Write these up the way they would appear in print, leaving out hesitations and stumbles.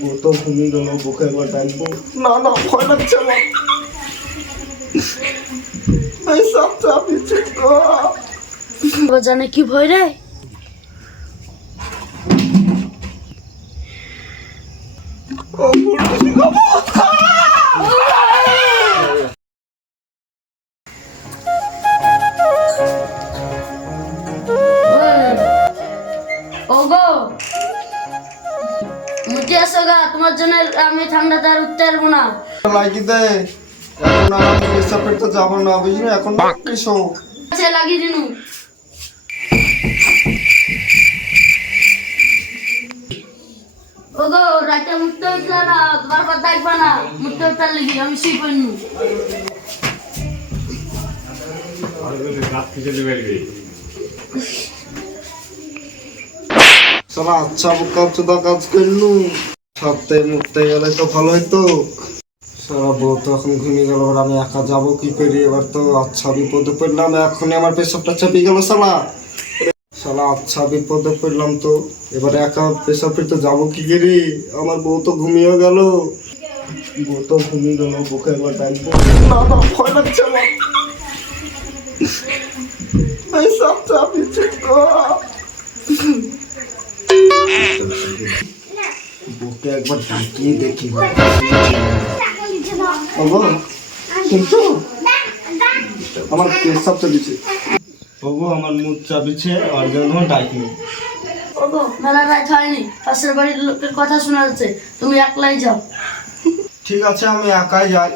বউ তো ঘুমিয়ে গেল, বউকে একবার ডাকবো। না না, ভয় লাগছে আমার। এই সবটা পিছিয়ে জানে কি ভয় রে? ওগো মুটি আসো গা, তোমার জন্য আমি ঠান্ডাতে আর উঠতে পারবো না। লাগি দে, এখন আর আমি পেশাব করতে যাবো না, বুঝলি? এখন এসো। আচ্ছা লাগিয়ে দিনু। ওগো রাতে মুখতে উঠলে না, তোমার কথা দেখবা না, মুখতে উঠার লেগে আমি শুই পড়নু। সালা আচ্ছা চোদা কাজ করলু, সপ্তাহে মুখতে গেলে তো ভালো হইতো। সারা বউ তো এখন ঘুমিয়ে গেল, এবার আমি একা যাবো কি করি? এবার তো আচ্ছা বিপদে পড়লাম, এখনই আমার পেশাবটা চাপিয়ে গেল। সালা সালা আচ্ছা বিপদে পড়লাম তো, এবার একা পেশাব করতে যাবো কি করি? আমার বউ তো ঘুমিয়ে গেল, বউ তো ঘুমিয়ে গেল, বউকে একবার ডাকবো। না না, ভয় লাগছে আমার। পেশাবটা পিছিয়ে বউকে একবার ডাকিয়ে দেখি। বাবা শুনছো? আমার পেশাব চাপিছে। বাবু আমার মুখ চাপিছে, আর জন্য ডাকি। ওগো মেলা রাত হয়নি, পাশের বাড়ির লোকের কথা শোনা যাচ্ছে, তুমি একলাই যাও। ঠিক আছে, আমি একাই যাই।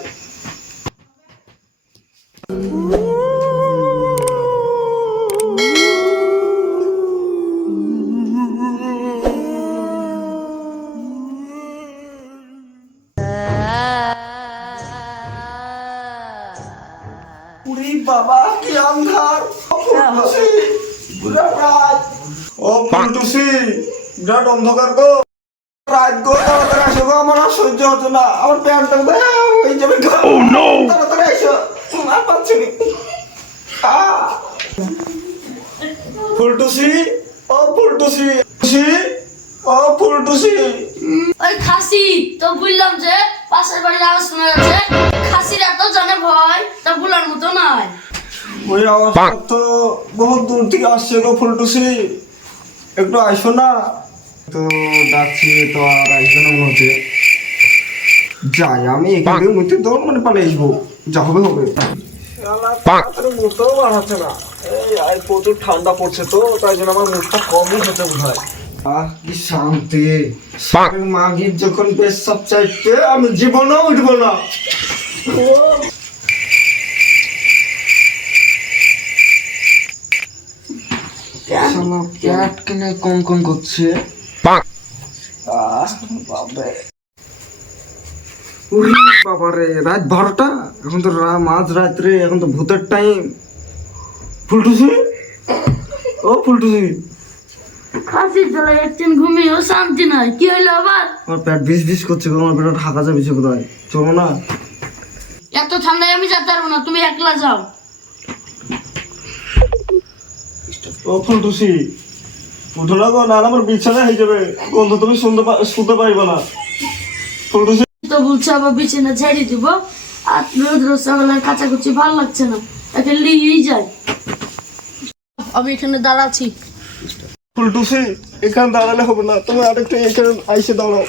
উরি বাবা কি আন্ধার! বিরাট রাত। ও ফুলটুসি, বিরাট অন্ধকার গো, রাত গো, তাড়াতাড়ি আসো গো, আমার আর সহ্য হচ্ছে না, আমার প্যান্টটা হয়ে যাবে গো। তাড়াতাড়ি আসো, আর পাচ্ছি না। ফুলটুসি, ও ফুলটুসি, ও ফুলটুসি। ওই খাসি তো বললাম যে পাশের বাড়ির আওয়াজ শোনা যাচ্ছে, খাসির এত জানে ভয় তা বলার মতো নয়। ওই আওয়াজটা তো বহুত দূর থেকে আসছে গো ফুলটুসি, একটু আইসো না। তো ডাকছি তো আর আসবে না মনে হচ্ছে। যাই আমি এখানে মধ্যে তো মানে পালে আসবো, যা হবে হবে। মুখটাও বাড়াচ্ছে না, এই প্রচুর ঠান্ডা পড়ছে তো, তাই জন্য আমার মুখটা কমই হচ্ছে বোধ হয়। আহ কি শান্তি! মাগির যখন পেশাব চাইতে আমি জীবনও উঠবো না। শালা পেট কেনে কম কম করছে। বাবারে রাত 12টা, এখন তো মাঝ রাত্রে, এখন তো ভূতের টাইম। ফুলটুসি, ও ফুলটুসি। খাসির জ্বালায় একদিন ঘুমিয়েও শান্তি নাই, কি হইলো আবার? আমার পেট বিষ করছে গো, আমার পেট হাঁকা যাবে কোথায়, চলো না। এত ঠান্ডায় আমি যেতে পারবো না, তুমি একলা যাও। ও ফুলটুসি, উঠো না গো, না আমার বিছানা হয়ে যাবে গন্ধ, তুমি শুনতে পাইবে না। ফুলটুসি তো বলছে আবার বিছানা ঝেড়ে দিব, আর রোজ রোজ সকালের কাচাকুচি ভালো লাগছে না, একে লিয়েই যায়। আমি এখানে দাঁড়াচ্ছি। ফুলটুসি এখানে দাঁড়ালে হবে না, তুমি আরেকটু এখানে আইসে দাঁড়াও।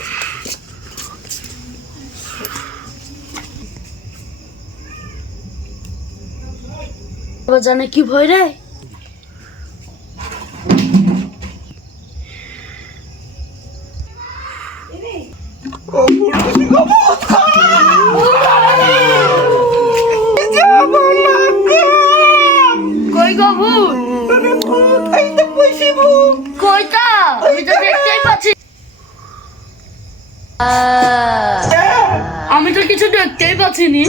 বাবা জানে কি ভয় রে? ও ফুলটুসি গো, কই গো ভূত? কইটা আমি তো দেখতেই পাচ্ছি, আমি তো কিছু দেখতেই পাচ্ছি নি।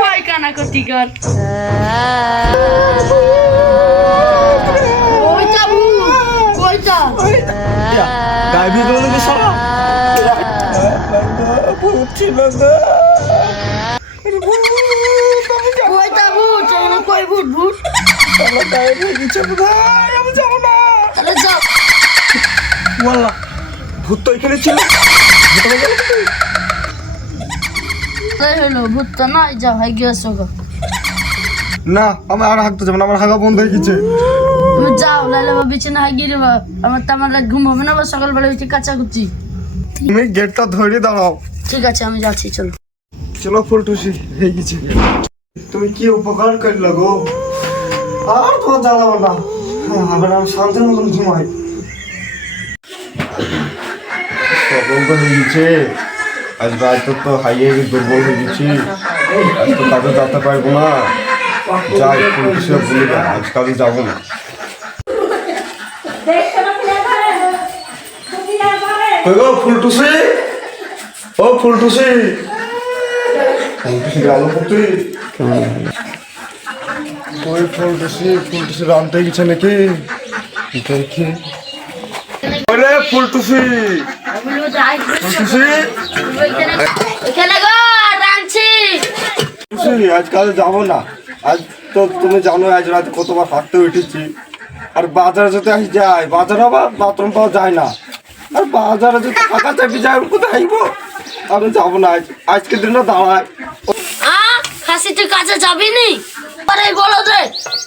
ভয় কানাকতি কর। কইটা ভূত, কইটা? গায়ে ভিতরে নাকি সারা ভূত ছিল গো। কইটা ভূত? চলো না, কই ভূত? ভূত আমার গায়ে ভেঙেছে বোধহয়, আমি যাবো না। তাহলে যাও। ওয়াল্লাহ, ভূত তো এখানে ছিল। তাই হলো ভূত তো নাই, যা ভাই গেছো গো। না, আমি আর হাঁকতে যাবো না, আমার হাঁকা বন্ধ হয়ে গেছে। তুমি যাও, নাহলে আমার বিছানা হাই গিয়ে দেবো। আমার তো আমার রাত ঘুম হবে না, আবার সকালবেলা উঠে কাচাকুচি। তুমি গেটটা ধরে দাঁড়াও। ঠিক আছে, আমি যাচ্ছি, চলো। চলো ফুলটুসি, হয়ে গেছে। তুমি কি উপকার করলে গো, আর তোমার জ্বালাবো না। আবার আমি শান্তির মতন ঘুমাই। সকাল তো হয়ে গেছে, আজ রাত তো হাইয়ে দুর্বল হয়ে গেছি, আজ তো কাজে যেতে পারবো না। যাই ফুলটুসি বলে দেয়, আজ কাজে যাবো না। কই গো ফুলটুসি, ও ফুলটুসি, ফুলটুসি গেল কোথায়? ওই ফুলটুসি রানতে গেছে নাকি দেখি। ওরে ফুলটুসি, ফুলটুসি, এখানে গো রাঁধছি। ফুলটুসি, আজ কাজে যাবো না। আজ তো তুমি জানো আজ রাত কতবার হাঁটতে উঠেছি। আর বাজারে যদি আজ যাই, বাজারে আবার বাথরুম পাওয়া যায় না। আর বাজারে যদি ফাঁকা চাপি যায়, আমি কোথায় আইবো? আমি যাবো না আজ, আজকের দিনটা দাঁড়ায়। খাসি তুই কাজে যাবি নি? আরে বলো যে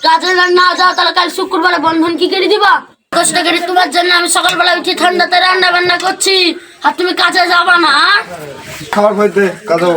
কাজে না যাও তাহলে কাল শুক্রবারে বন্ধন কি করে দিবা? কষ্ট করে তোমার জন্য আমি সকালবেলা উঠে ঠান্ডাতে রান্না বান্না করছি, আর তুমি কাজে যাবা না? খাবার হইতে কাজে